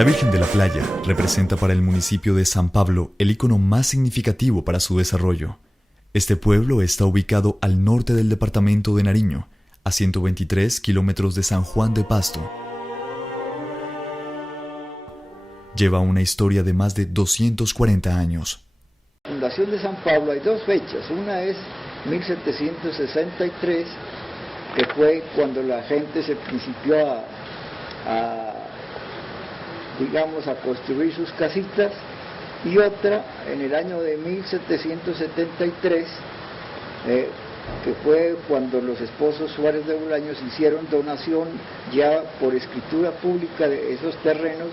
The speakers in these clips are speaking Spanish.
La Virgen de la Playa representa para el municipio de San Pablo el icono más significativo para su desarrollo. Este pueblo está ubicado al norte del departamento de Nariño, a 123 kilómetros de San Juan de Pasto. Lleva una historia de más de 240 años. La fundación de San Pablo hay dos fechas. Una es 1763, que fue cuando la gente se principió a construir sus casitas, y otra en el año de 1773, que fue cuando los esposos Suárez de Bolaños hicieron donación ya por escritura pública de esos terrenos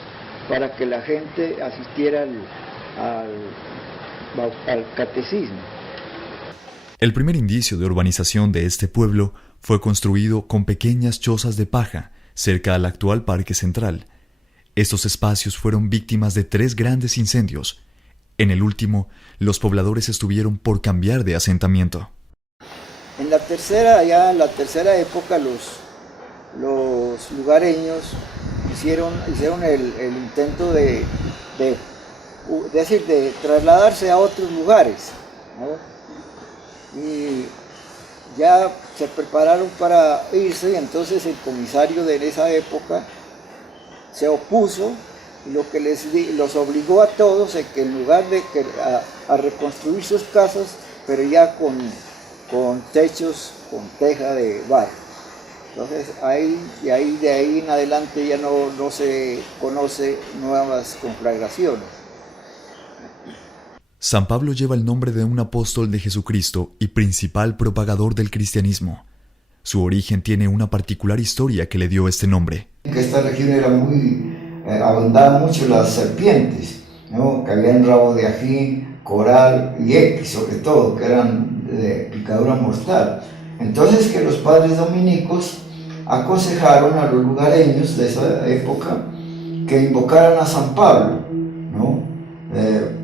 para que la gente asistiera al catecismo. El primer indicio de urbanización de este pueblo fue construido con pequeñas chozas de paja cerca al actual Parque Central. Estos espacios fueron víctimas de 3 grandes incendios. En el último, los pobladores estuvieron por cambiar de asentamiento. En la tercera época, los lugareños hicieron el intento de trasladarse a otros lugares, ¿no? Y ya se prepararon para irse, y entonces el comisario de esa época se opuso, y lo que los obligó a todos a que en lugar de a reconstruir sus casas, pero ya con techos, con teja de barro. Entonces de ahí en adelante ya no se conoce nuevas conflagraciones. San Pablo lleva el nombre de un apóstol de Jesucristo y principal propagador del cristianismo. Su origen tiene una particular historia que le dio este nombre. Que esta región era abundaban mucho las serpientes, ¿no? Que habían rabo de ají, coral y equis sobre todo, que eran de picadura mortal. Entonces que los padres dominicos aconsejaron a los lugareños de esa época que invocaran a San Pablo, ¿no?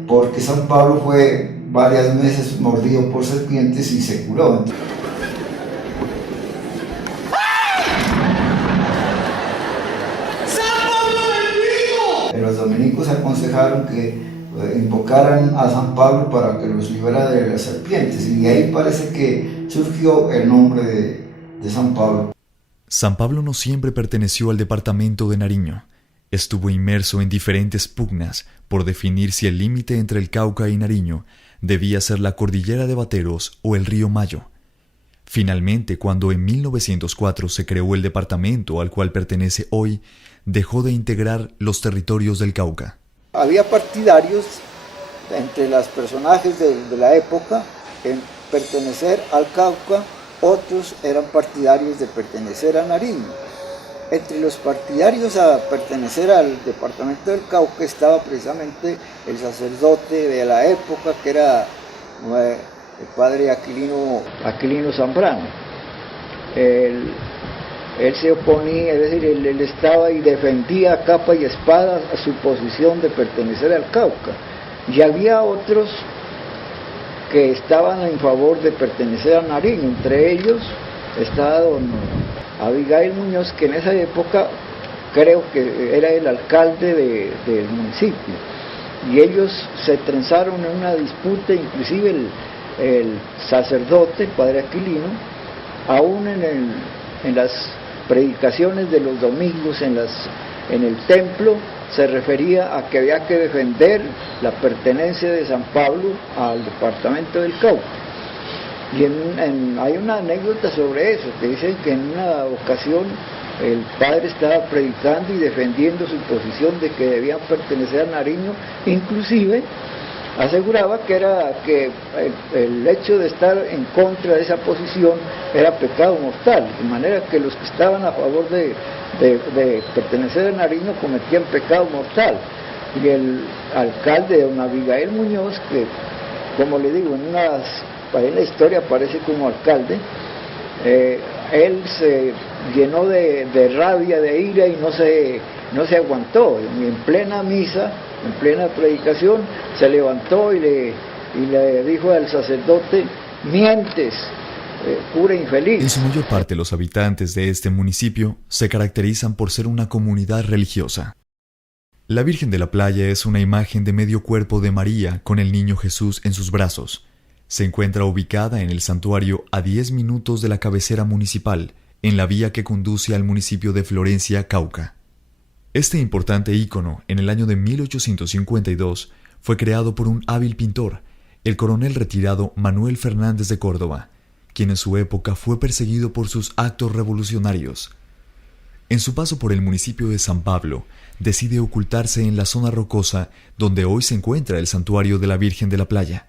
Porque San Pablo fue varias veces mordido por serpientes y se curó. Los dominicos aconsejaron que invocaran a San Pablo para que los liberara de las serpientes, y de ahí parece que surgió el nombre de San Pablo. San Pablo no siempre perteneció al departamento de Nariño. Estuvo inmerso en diferentes pugnas por definir si el límite entre el Cauca y Nariño debía ser la cordillera de Bateros o el río Mayo. Finalmente, cuando en 1904 se creó el departamento al cual pertenece hoy, dejó de integrar los territorios del Cauca. Había partidarios entre los personajes de la época en pertenecer al Cauca, otros eran partidarios de pertenecer a Nariño. Entre los partidarios a pertenecer al departamento del Cauca estaba precisamente el sacerdote de la época, que era el padre Aquilino Zambrano. Él se oponía, es decir, él estaba y defendía a capa y espada a su posición de pertenecer al Cauca. Y había otros que estaban en favor de pertenecer a Nariño. Entre ellos estaba don Abigail Muñoz, que en esa época creo que era el alcalde del municipio. Y ellos se trenzaron en una disputa, inclusive el sacerdote, el padre Aquilino, aún en las predicaciones de los domingos en el templo, se refería a que había que defender la pertenencia de San Pablo al departamento del Cauca. Y hay una anécdota sobre eso, que dicen que en una ocasión el padre estaba predicando y defendiendo su posición de que debían pertenecer a Nariño, inclusive aseguraba que el hecho de estar en contra de esa posición era pecado mortal, de manera que los que estaban a favor de pertenecer a Nariño cometían pecado mortal. Y el alcalde, don Abigail Muñoz, que, como le digo, en la historia aparece como alcalde, él se llenó de rabia, de ira, y no se aguantó. Y en plena misa, en plena predicación, se levantó y le dijo al sacerdote: mientes, cura infeliz. En su mayor parte, los habitantes de este municipio se caracterizan por ser una comunidad religiosa. La Virgen de la Playa es una imagen de medio cuerpo de María con el niño Jesús en sus brazos. Se encuentra ubicada en el santuario a 10 minutos de la cabecera municipal, en la vía que conduce al municipio de Florencia, Cauca. Este importante ícono, en el año de 1852, fue creado por un hábil pintor, el coronel retirado Manuel Fernández de Córdoba, quien en su época fue perseguido por sus actos revolucionarios. En su paso por el municipio de San Pablo, decide ocultarse en la zona rocosa donde hoy se encuentra el santuario de la Virgen de la Playa.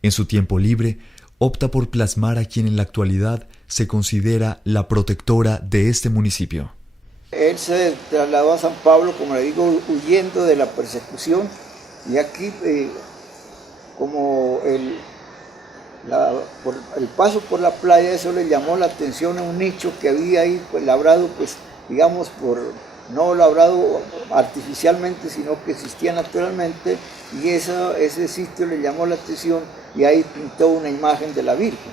En su tiempo libre, opta por plasmar a quien en la actualidad se considera la protectora de este municipio. Él se trasladó a San Pablo, como le digo, huyendo de la persecución, y aquí, como por el paso por la playa, eso le llamó la atención a un nicho que había ahí, pues, labrado, pues, digamos, no labrado artificialmente, sino que existía naturalmente, y ese sitio le llamó la atención, y ahí pintó una imagen de la Virgen.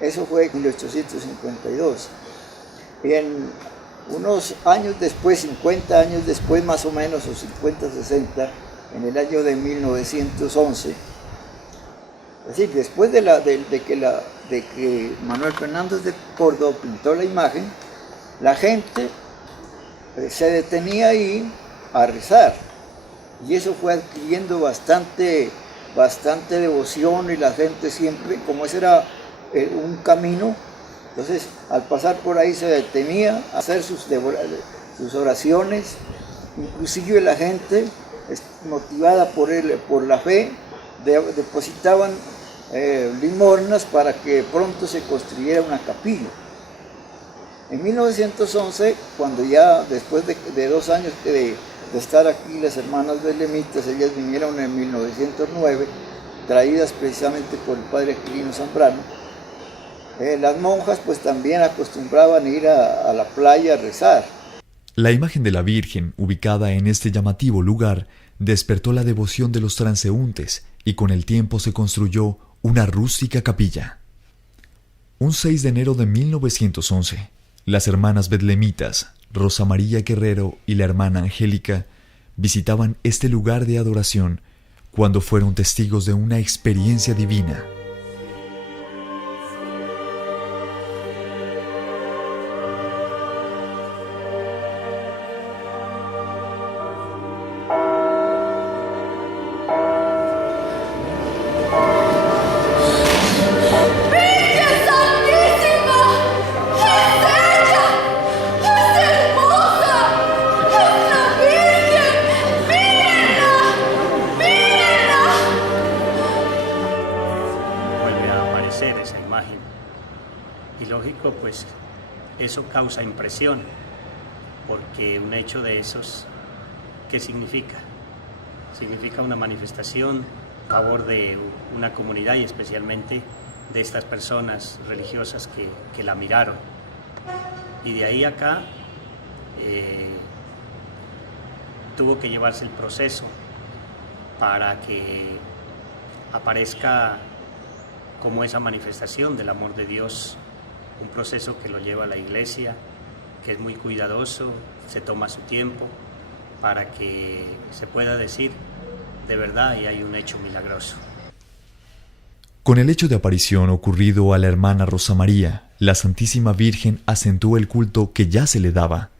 Eso fue en 1852. Y en unos años después, 50 años después más o menos, o 50, 60, en el año de 1911, es decir, después de que Manuel Fernández de Córdoba pintó la imagen, la gente se detenía ahí a rezar, y eso fue adquiriendo bastante devoción, y la gente siempre, como ese era un camino, entonces al pasar por ahí se detenía a hacer sus oraciones, inclusive la gente, motivada por la fe, depositaban limosnas para que pronto se construyera una capilla. En 1911, cuando ya después de 2 años de estar aquí las hermanas belemitas, ellas vinieron en 1909, traídas precisamente por el padre Aquilino Zambrano, las monjas pues también acostumbraban ir a la playa a rezar. La imagen de la Virgen, ubicada en este llamativo lugar, despertó la devoción de los transeúntes y con el tiempo se construyó una rústica capilla. Un 6 de enero de 1911, las hermanas betlemitas, Rosa María Guerrero y la hermana Angélica, visitaban este lugar de adoración cuando fueron testigos de una experiencia divina. Esa imagen, y lógico, pues eso causa impresión, porque un hecho de esos, ¿qué significa? Significa una manifestación a favor de una comunidad y especialmente de estas personas religiosas que la miraron, y de ahí acá tuvo que llevarse el proceso para que aparezca como esa manifestación del amor de Dios, un proceso que lo lleva la Iglesia, que es muy cuidadoso, se toma su tiempo para que se pueda decir de verdad y hay un hecho milagroso. Con el hecho de aparición ocurrido a la hermana Rosa María, la Santísima Virgen acentuó el culto que ya se le daba.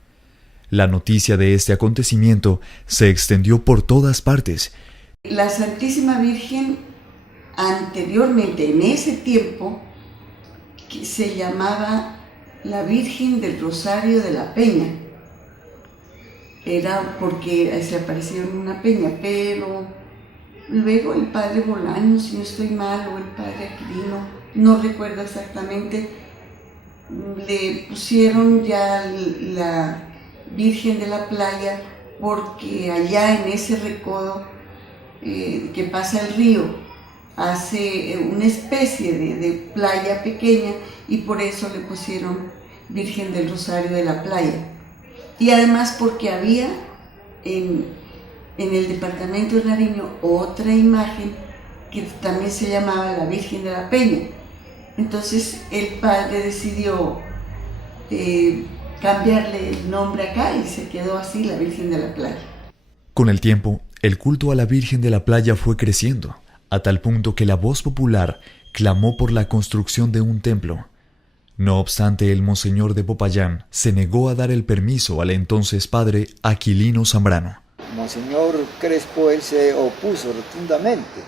La noticia de este acontecimiento se extendió por todas partes. La Santísima Virgen anteriormente, en ese tiempo, que se llamaba la Virgen del Rosario de la Peña. Era porque se apareció en una peña, pero luego el padre Bolaño, si no estoy mal, o el padre Aquilino, no recuerdo exactamente, le pusieron ya la Virgen de la Playa porque allá en ese recodo que pasa el río, hace una especie de playa pequeña y por eso le pusieron Virgen del Rosario de la Playa. Y además porque había en el departamento de Nariño otra imagen que también se llamaba la Virgen de la Peña. Entonces el padre decidió cambiarle el nombre acá y se quedó así la Virgen de la Playa. Con el tiempo, el culto a la Virgen de la Playa fue creciendo, a tal punto que la voz popular clamó por la construcción de un templo. No obstante, el monseñor de Popayán se negó a dar el permiso al entonces padre Aquilino Zambrano. Monseñor Crespo, él se opuso rotundamente.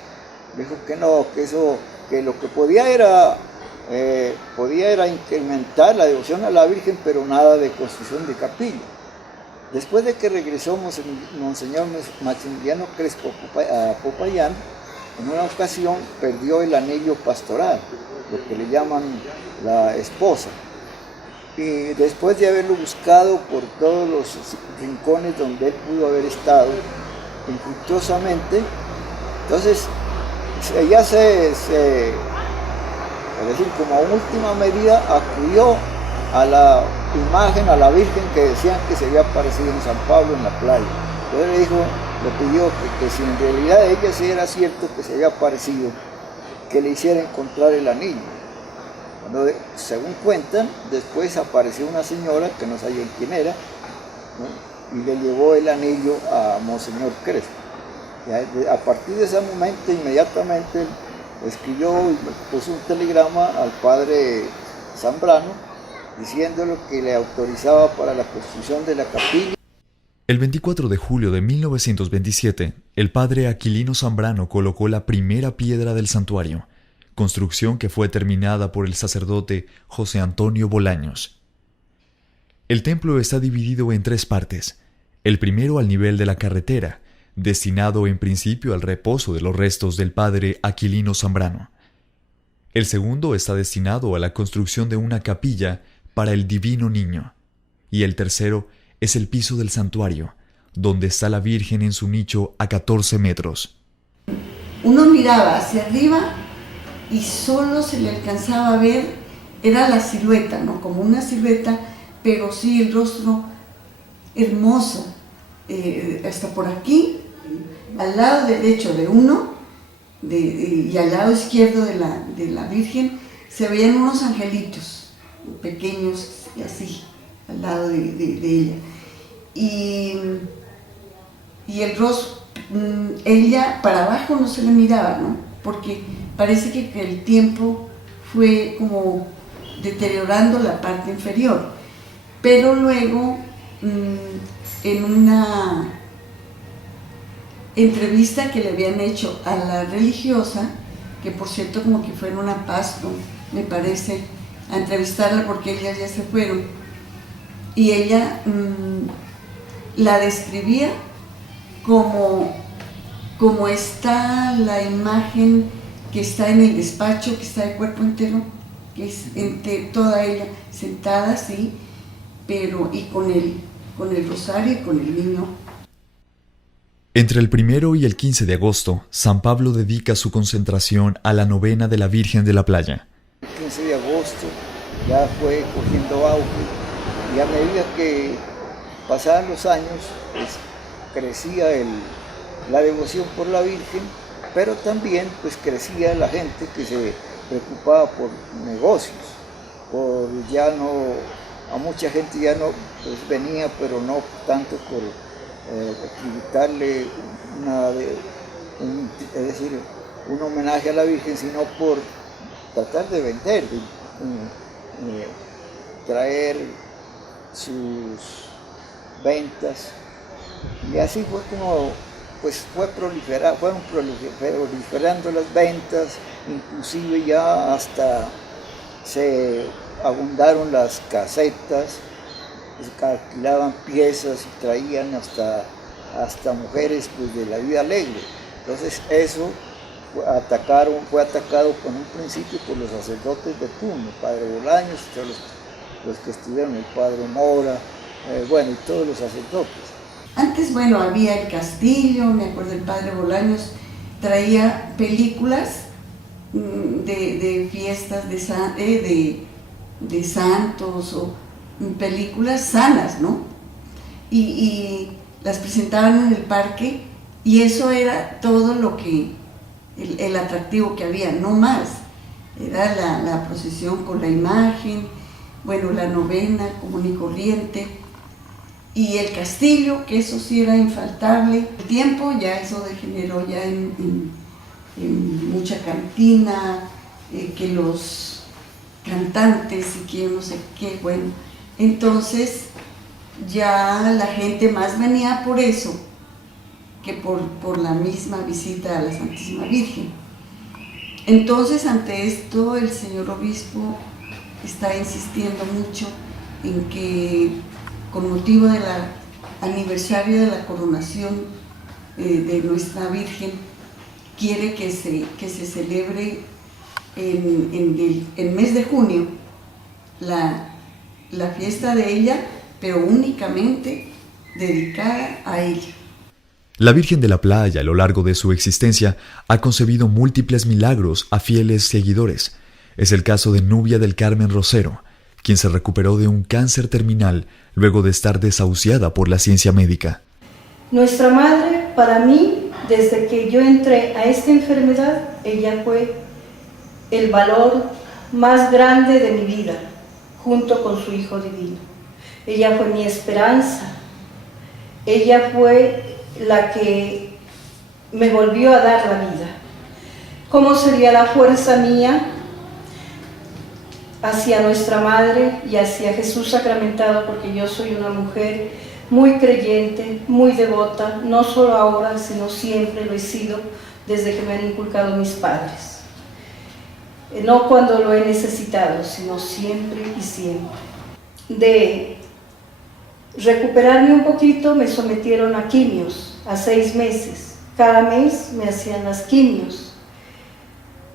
Dijo que no, que lo que podía era incrementar la devoción a la Virgen, pero nada de construcción de capilla. Después de que regresó Monseñor Maximiliano Crespo a Popayán, en una ocasión perdió el anillo pastoral, lo que le llaman la esposa. Y después de haberlo buscado por todos los rincones donde él pudo haber estado, infructuosamente, entonces ella es decir, como última medida, acudió a la imagen, a la Virgen que decían que se había aparecido en San Pablo en la playa. Entonces le pidió que si en realidad ella sí era cierto que se había aparecido, que le hiciera encontrar el anillo. Cuando, según cuentan, después apareció una señora que no sabía quién era, ¿no? Y le llevó el anillo a Monseñor Crespo. Y a partir de ese momento, inmediatamente escribió y puso un telegrama al padre Zambrano diciéndole que le autorizaba para la construcción de la capilla. El 24 de julio de 1927, el padre Aquilino Zambrano colocó la primera piedra del santuario, construcción que fue terminada por el sacerdote José Antonio Bolaños. El templo está dividido en 3 partes. El primero al nivel de la carretera, destinado en principio al reposo de los restos del padre Aquilino Zambrano. El segundo está destinado a la construcción de una capilla para el Divino Niño. Y el tercero es el piso del santuario, donde está la Virgen en su nicho a 14 metros. Uno miraba hacia arriba y solo se le alcanzaba a ver, era la silueta, ¿no? Como una silueta, pero sí el rostro hermoso, hasta por aquí, al lado derecho de uno y al lado izquierdo de la Virgen, se veían unos angelitos pequeños y así, al lado de ella. Y el rostro, ella para abajo no se le miraba, ¿no? Porque parece que el tiempo fue como deteriorando la parte inferior. Pero luego, en una entrevista que le habían hecho a la religiosa, que por cierto como que fue en una Pasto, me parece, a entrevistarla porque ellas ya se fueron, y ella la describía como está la imagen que está en el despacho, que está de cuerpo entero, que es toda ella sentada así, pero y con el rosario y con el niño. Entre el 1 y el 15 de agosto, San Pablo dedica su concentración a la novena de la Virgen de la Playa. El 15 de agosto ya fue cogiendo auge y a medida que pasaban los años, pues, crecía la devoción por la Virgen, pero también pues crecía la gente que se preocupaba por negocios, a mucha gente ya no pues, venía, pero no tanto por tributarle un homenaje a la Virgen, sino por tratar de vender, traer sus ventas, y así fue como pues fueron proliferando las ventas, inclusive ya hasta se abundaron las casetas, se alquilaban piezas y traían hasta mujeres pues, de la vida alegre. Entonces eso fue atacado con un principio por los sacerdotes de turno, el padre Bolaños, todos los que estuvieron, el padre Mora, y todos los sacerdotes. Antes, había el castillo, me acuerdo el padre Bolaños traía películas de fiestas de santos o películas sanas, ¿no? Y las presentaban en el parque y eso era todo lo que, el atractivo que había, no más. Era la procesión con la imagen bueno, la novena común y corriente, y el castillo, que eso sí era infaltable. El tiempo ya eso degeneró ya en mucha cantina, que los cantantes y que no sé qué, bueno. Entonces ya la gente más venía por eso que por la misma visita a la Santísima Virgen. Entonces, ante esto, el señor obispo está insistiendo mucho en que, con motivo del aniversario de la coronación de nuestra Virgen, quiere que se celebre en el mes de junio la fiesta de ella, pero únicamente dedicada a ella. La Virgen de la Playa, a lo largo de su existencia, ha concebido múltiples milagros a fieles seguidores. Es el caso de Nubia del Carmen Rosero, quien se recuperó de un cáncer terminal luego de estar desahuciada por la ciencia médica. Nuestra madre, para mí, desde que yo entré a esta enfermedad, ella fue el valor más grande de mi vida, junto con su Hijo Divino. Ella fue mi esperanza, ella fue la que me volvió a dar la vida. ¿Cómo sería la fuerza mía hacia nuestra Madre y hacia Jesús sacramentado? Porque yo soy una mujer muy creyente, muy devota, no solo ahora, sino siempre lo he sido desde que me han inculcado mis padres. No cuando lo he necesitado, sino siempre y siempre. De recuperarme un poquito, me sometieron a quimios, a 6 meses. Cada mes me hacían las quimios.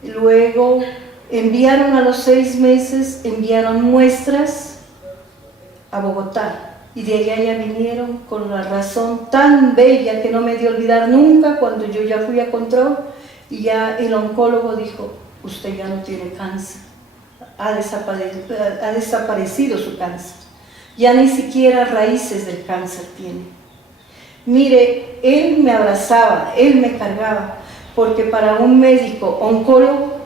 Luego enviaron a los 6 meses, enviaron muestras a Bogotá. Y de allá ya vinieron con la razón tan bella que no me dio olvidar nunca, cuando yo ya fui a control y ya el oncólogo dijo: usted ya no tiene cáncer, ha desaparecido su cáncer. Ya ni siquiera raíces del cáncer tiene. Mire, él me abrazaba, él me cargaba, porque para un médico oncólogo,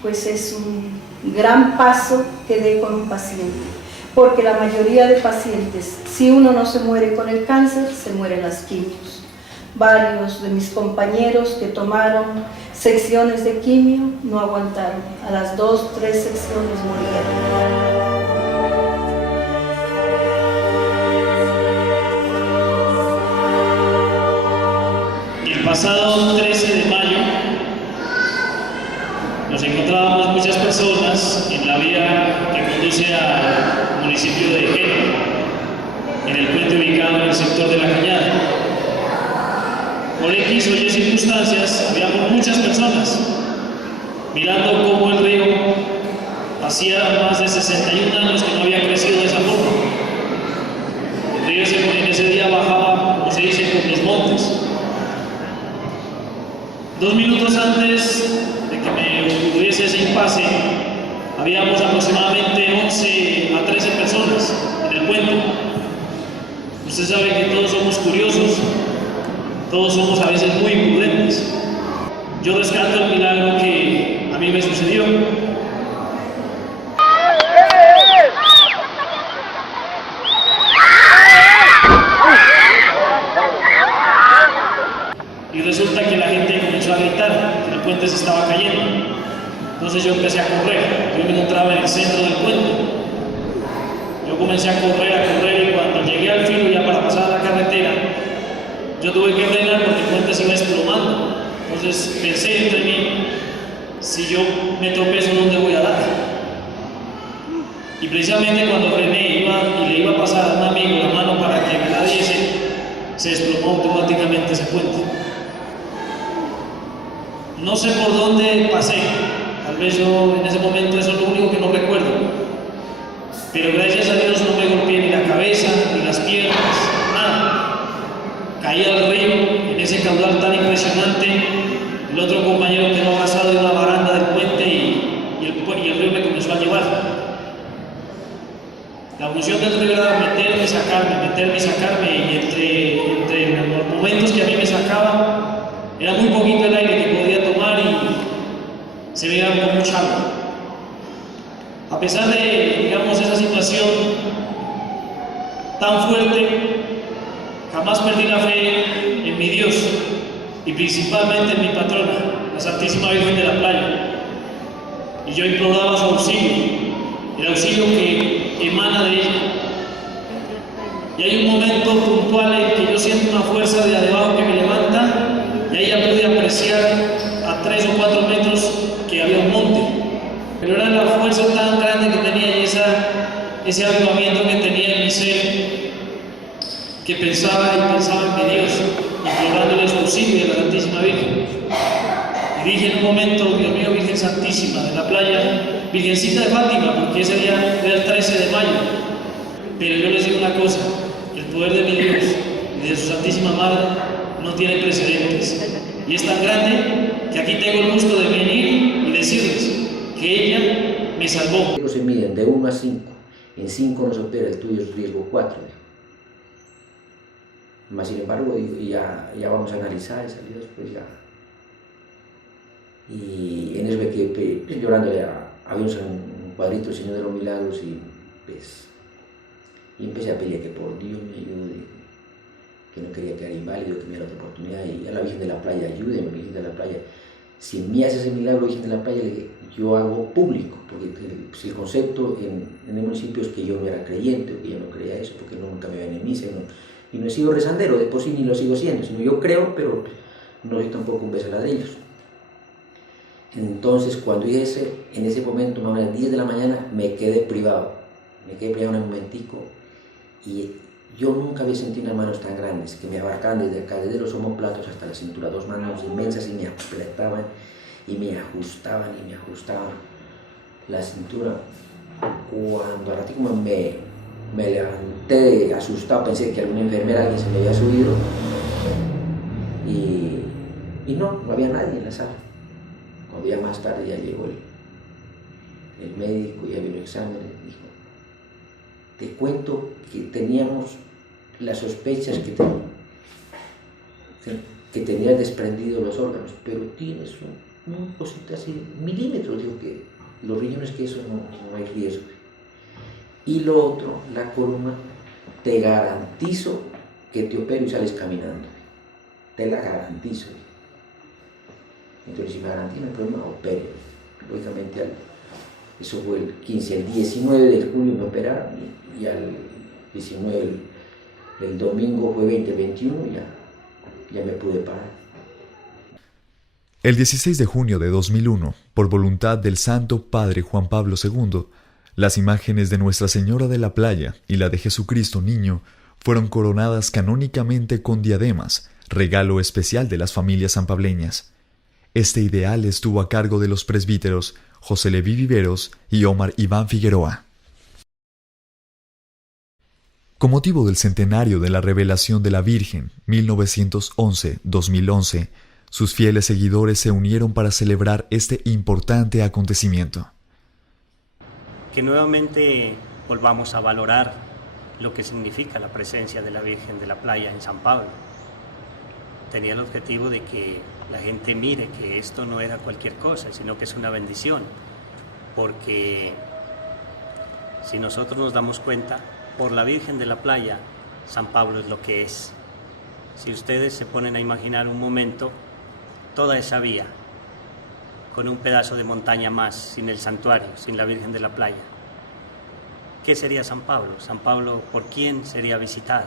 pues es un gran paso que dé con un paciente. Porque la mayoría de pacientes, si uno no se muere con el cáncer, se mueren las quimios. Varios de mis compañeros que tomaron secciones de quimio no aguantaron. A las 2, 3 secciones murieron. El pasado 13 de mayo nos encontrábamos muchas personas en la vía que conduce al municipio de Génova, en el puente ubicado en el sector de La Cañada. Por X o Y circunstancias, habíamos muchas personas mirando cómo el río hacía más de 61 años que no había crecido de esa forma. El río en ese día bajaba, como se dice, por los montes. 2 minutos antes de que me ocurriese ese impasse, habíamos aproximadamente 11 a 13 personas en el puente. Usted sabe que todos somos curiosos, todos somos a veces muy imprudentes. Yo rescato el milagro que a mí me sucedió. Y resulta que la gente comenzó a gritar que el puente se estaba cayendo. Entonces yo empecé a correr. Yo me encontraba en el centro del puente. Yo comencé a correr y cuando llegué al filo ya para pasar a la carretera, yo tuve que frenar porque el puente se iba desplomando. Entonces pensé entre mí, si yo me tropezo, ¿dónde voy a dar? Y precisamente cuando frené y le iba a pasar a un amigo la mano para que me la diese, se desplomó automáticamente ese puente. No sé por dónde pasé, tal vez yo en ese momento eso es lo único que no recuerdo, pero gracias a Dios no me golpeé ni la cabeza, ni las piernas, nada. Caí al río en ese caudal tan impresionante. El otro compañero quedó abrazado de una baranda del puente y el río me comenzó a llevar. La función del río era meterme y sacarme, y entre los momentos que a mí me sacaba, era muy poquito el aire que podía tomar y se veía con mucha agua. A pesar de, digamos, esas situación tan fuerte, jamás perdí la fe en mi Dios y principalmente en mi patrona, la Santísima Virgen de la Playa. Y yo imploraba su auxilio, el auxilio que emana de ella. Y hay un momento puntual en que yo siento una fuerza de abajo que me levanta, y ahí ya pude apreciar a 3 o 4 metros que había un monte. Pero era la fuerza tan grande que tenía y ese avivamiento que tenía en mi ser, que pensaba en mi Dios, implorándole su auxilio de la Santísima Virgen. Y dije en un momento: Dios mío, Virgen Santísima de la Playa, Virgencita de Fátima, porque ese día era el 13 de mayo. Pero yo les digo una cosa: el poder de mi Dios y de su Santísima Madre no tiene precedentes. Y es tan grande que aquí tengo el gusto de venir y decirles que ella me salvó. Se miden de 1 a 5. En 5 no se opera, el tuyo es riesgo 4. Más sin embargo, ya vamos a analizar esa vida después ya. Y en eso que llorándole había un cuadrito del Señor de los Milagros y pues, y empecé a pedir que por Dios me ayude, que no quería quedar inválido, que me diera otra oportunidad, y a la Virgen de la Playa: ayúdeme, Virgen de la Playa. Si me hace ese milagro, Virgen de la Playa, yo hago público, porque si el concepto en el municipio es que yo no era creyente, o que yo no creía eso, porque nunca me ven en misa, y no he sido rezandero, de por sí ni lo sigo siendo, sino yo creo, pero no soy tampoco un besaladrillos. Entonces, cuando hice en ese momento, más o menos a las 10 de la mañana, me quedé privado un momentico, y yo nunca había sentido unas manos tan grandes que me abarcaban desde acá, desde los omóplatos hasta la cintura, 2 manos inmensas, y me apretaban y me ajustaban la cintura. Cuando a ratito me levanté asustado, pensé que alguna enfermera, alguien se me había subido, y no había nadie en la sala. Cuando ya más tarde ya llegó el médico, ya vino el examen, y dijo: te cuento que teníamos las sospechas que tenías desprendido los órganos, pero tienes un cosita así, milímetros, digo, que los riñones, que eso no hay riesgo. Y lo otro, la columna, te garantizo que te opero y sales caminando, te la garantizo. Entonces, si me garantiza el problema, opere. Lógicamente, eso fue el 15, el 19 de julio me operaron, y al 19, el domingo fue 20-21, ya me pude parar. El 16 de junio de 2001, por voluntad del Santo Padre Juan Pablo II, las imágenes de Nuestra Señora de la Playa y la de Jesucristo Niño fueron coronadas canónicamente con diademas, regalo especial de las familias sanpableñas. Este ideal estuvo a cargo de los presbíteros José Leví Viveros y Omar Iván Figueroa. Con motivo del centenario de la revelación de la Virgen, 1911-2011, sus fieles seguidores se unieron para celebrar este importante acontecimiento. Que nuevamente volvamos a valorar lo que significa la presencia de la Virgen de la Playa en San Pablo. Tenía el objetivo de que la gente mire que esto no era cualquier cosa, sino que es una bendición, porque si nosotros nos damos cuenta, por la Virgen de la Playa, San Pablo es lo que es. Si ustedes se ponen a imaginar un momento, toda esa vía, con un pedazo de montaña más, sin el santuario, sin la Virgen de la Playa, ¿qué sería San Pablo? San Pablo, ¿por quién sería visitado?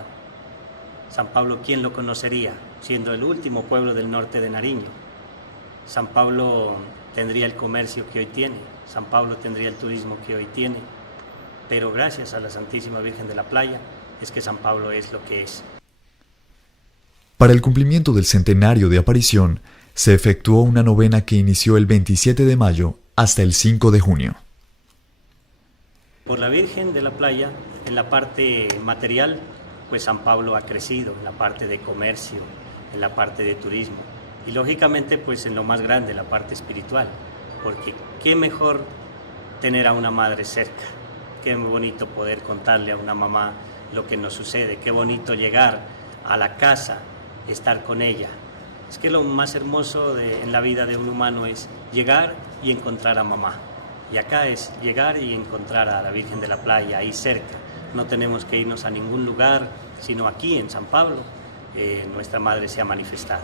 San Pablo, ¿quién lo conocería? Siendo el último pueblo del norte de Nariño. San Pablo tendría el comercio que hoy tiene, San Pablo tendría el turismo que hoy tiene, pero gracias a la Santísima Virgen de la Playa es que San Pablo es lo que es. Para el cumplimiento del centenario de aparición, se efectuó una novena que inició el 27 de mayo hasta el 5 de junio. Por la Virgen de la Playa, en la parte material, pues San Pablo ha crecido, en la parte de comercio, en la parte de turismo, y lógicamente pues en lo más grande, la parte espiritual, porque qué mejor tener a una madre cerca, qué bonito poder contarle a una mamá lo que nos sucede, qué bonito llegar a la casa, estar con ella. Es que lo más hermoso en la vida de un humano es llegar y encontrar a mamá. Y acá es llegar y encontrar a la Virgen de la Playa ahí cerca. No tenemos que irnos a ningún lugar, sino aquí en San Pablo, nuestra Madre se ha manifestado.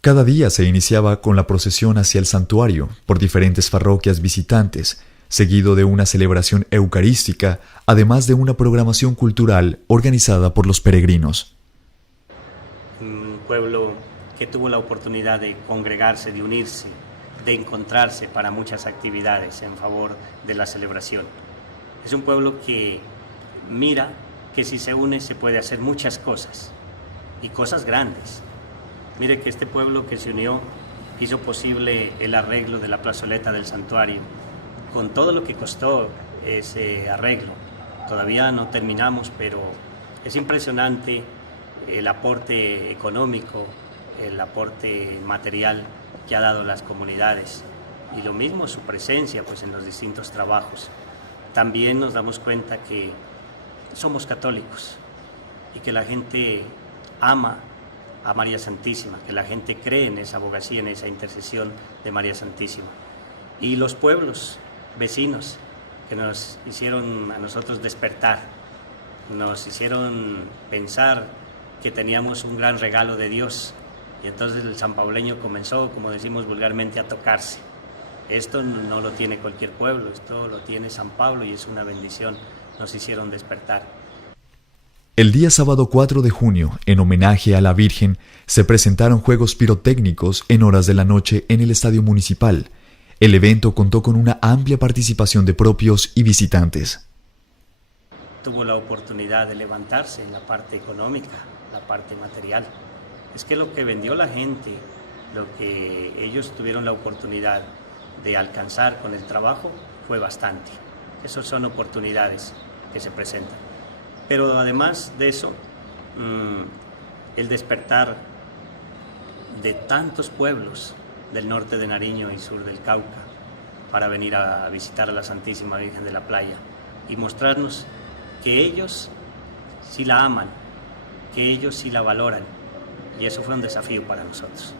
Cada día se iniciaba con la procesión hacia el santuario por diferentes parroquias visitantes, seguido de una celebración eucarística, además de una programación cultural organizada por los peregrinos. Un pueblo que tuvo la oportunidad de congregarse, de unirse, de encontrarse para muchas actividades en favor de la celebración. Es un pueblo que mira que si se une se puede hacer muchas cosas, y cosas grandes. Mire que este pueblo que se unió hizo posible el arreglo de la plazoleta del santuario, con todo lo que costó ese arreglo. Todavía no terminamos, pero es impresionante el aporte económico, el aporte material que ha dado las comunidades, y lo mismo su presencia pues, en los distintos trabajos. También nos damos cuenta que somos católicos y que la gente ama a María Santísima, que la gente cree en esa abogacía, en esa intercesión de María Santísima. Y los pueblos vecinos que nos hicieron a nosotros despertar, nos hicieron pensar que teníamos un gran regalo de Dios, y entonces el sanpableño comenzó, como decimos vulgarmente, a tocarse. Esto no lo tiene cualquier pueblo, esto lo tiene San Pablo y es una bendición, nos hicieron despertar. El día sábado 4 de junio, en homenaje a la Virgen, se presentaron juegos pirotécnicos en horas de la noche en el Estadio Municipal. El evento contó con una amplia participación de propios y visitantes. Tuvo la oportunidad de levantarse en la parte económica, la parte material. Es que lo que vendió la gente, lo que ellos tuvieron la oportunidad de alcanzar con el trabajo, fue bastante. Esas son oportunidades que se presentan. Pero además de eso, el despertar de tantos pueblos del norte de Nariño y sur del Cauca para venir a visitar a la Santísima Virgen de la Playa y mostrarnos que ellos sí la aman, que ellos sí la valoran, y eso fue un desafío para nosotros.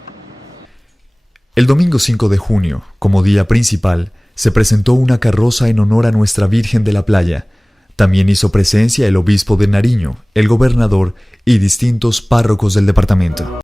El domingo 5 de junio, como día principal, se presentó una carroza en honor a Nuestra Virgen de la Playa. También hizo presencia el obispo de Nariño, el gobernador y distintos párrocos del departamento.